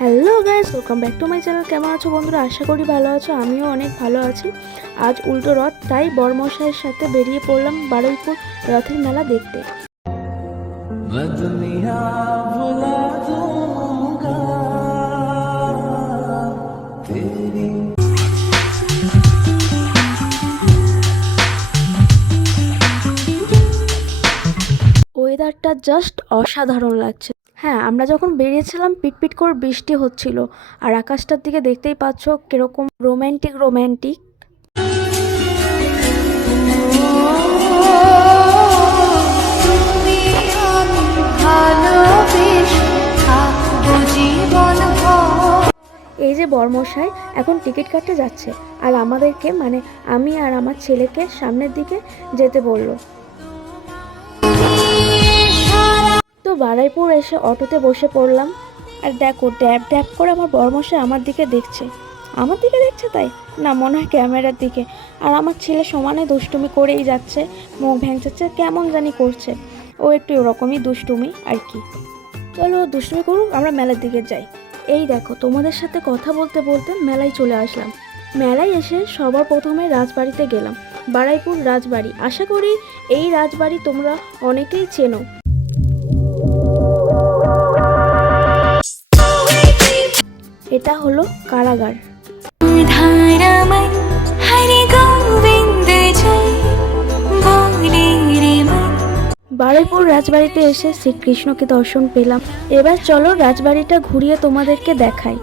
Hello guys welcome back to my channel কেমন আছো বন্ধুরা? আশা করি ভালো আছো আমিও অনেক ভালো আছি। আজ উল্টো রথ তাই বরমশাইয়ের সাথে বেরিয়ে পড়লাম বারুইপুর রথের মেলা দেখতে। ওয়েদারটা জাস্ট অসাধারণ লাগছে। হ্যাঁ আমরা যখন বেরিয়েছিলাম, পিটপিট করে বৃষ্টি হচ্ছিল। আর আকাশটার দিকে দেখতেই পাচ্ছ কীরকম রোম্যান্টিক রোম্যান্টিক এই যে বর্মশাই, এখন টিকিট কাটতে যাচ্ছে। আর আমাদেরকে মানে আমি আর আমার ছেলেকে সামনের দিকে যেতে বলল। বারাইপুর এসে অটোতে বসে পড়লাম। আর দেখো, ড্যাব ড্যাব করে আমার বর্মশাই আমার দিকে দেখছে। আমার দিকে দেখছে তাই? না, মনে হয় ক্যামেরার দিকে। আর আমার ছেলে সমানে দুষ্টুমি করেই যাচ্ছে, মুখ ভ্যাংচাচ্ছে কেমন জানি করছে। ও একটু ওরকমই দুষ্টুমি, আর কি। চলো দুষ্টুমি করুক, আমরা মেলার দিকে যাই। এই দেখো, তোমাদের সাথে কথা বলতে বলতে মেলায় চলে আসলাম। মেলায় এসে সবার প্রথমে রাজবাড়িতে গেলাম। বারাইপুর রাজবাড়ি। আশা করি এই রাজবাড়ি তোমরা অনেকেই চেনো। এটা হলো কারাগার। বারুইপুর রাজবাড়িতে এসে শ্রীকৃষ্ণকে দর্শন পেলাম। এবার চলো রাজবাড়িটা ঘুরিয়ে তোমাদেরকে দেখাই।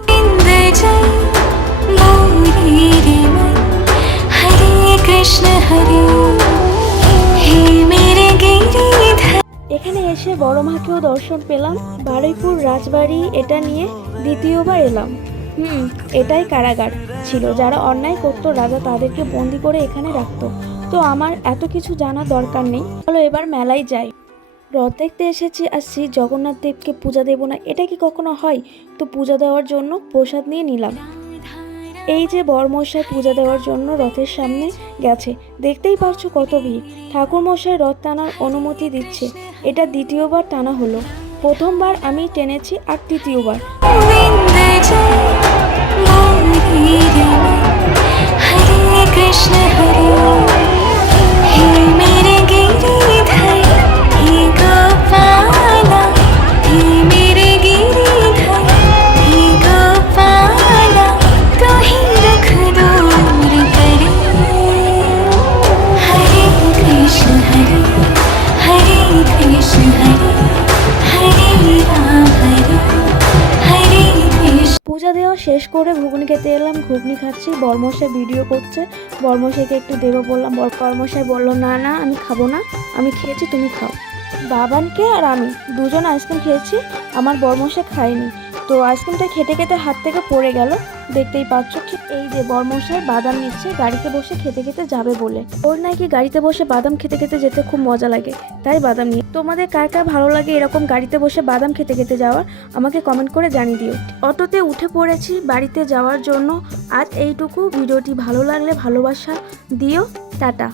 এখানে এসে বড় মাকেও দর্শন পেলাম। বারুইপুর রাজবাড়ি এটা নিয়ে দ্বিতীয়বার এলাম। হুম, এটাই কারাগার ছিল। যারা অন্যায় করতো, রাজা তাদেরকে বন্দি করে এখানে রাখতো। তো আমার এত কিছু জানার দরকার নেই। চলো এবার মেলায় যাই। রথ দেখতে এসেছি আর শ্রী জগন্নাথ দেবকে পূজা দেবো না। এটা কি কখনো হয়? তো পূজা দেওয়ার জন্য প্রসাদ নিয়ে নিলাম। এই যে বরমশাই পূজা দেওয়ার জন্য রথের সামনে গেছে। দেখতেই পারছ কত ভিড়। ঠাকুর মশাই রথ টানার অনুমতি দিচ্ছে। এটা দ্বিতীয়বার টানা হলো। প্রথমবার আমি টেনেছি আর তৃতীয়বার। Hare Krishna. ভাজা দেওয়া শেষ করে ঘুগনি খেতে এলাম, ঘুগনি খাচ্ছি, বর্মশাই ভিডিও করছে, বর্মশাইকে একটু দেবো বললাম বর্মশাই বলল, না না, আমি খাব না, আমি খেয়েছি, তুমি খাও। বাবানকে আর আমি, দুজন আইসক্রিম খেয়েছি, আমার বর্মশাই খায়নি। তো আইসক্রিমটা খেতে খেতে হাত থেকে পড়ে গেল। দেখতেই পাচ্ছ ঠিক এই যে বর্মশাই বাদাম নিচ্ছে, গাড়িতে বসে খেতে খেতে যাবে বলে। ওর নাকি গাড়িতে বসে বাদাম খেতে খেতে যেতে খুব মজা লাগে। তাই বাদাম নিয়ে তোমাদের কার কার ভালো লাগে এরকম গাড়িতে বসে বাদাম খেতে খেতে যাওয়ার? আমাকে কমেন্ট করে জানিয়ে দিও। অটোতে উঠে পড়েছি বাড়িতে যাওয়ার জন্য। আজ এইটুকু। ভিডিওটি ভালো লাগলে ভালোবাসা দিও। টাটা।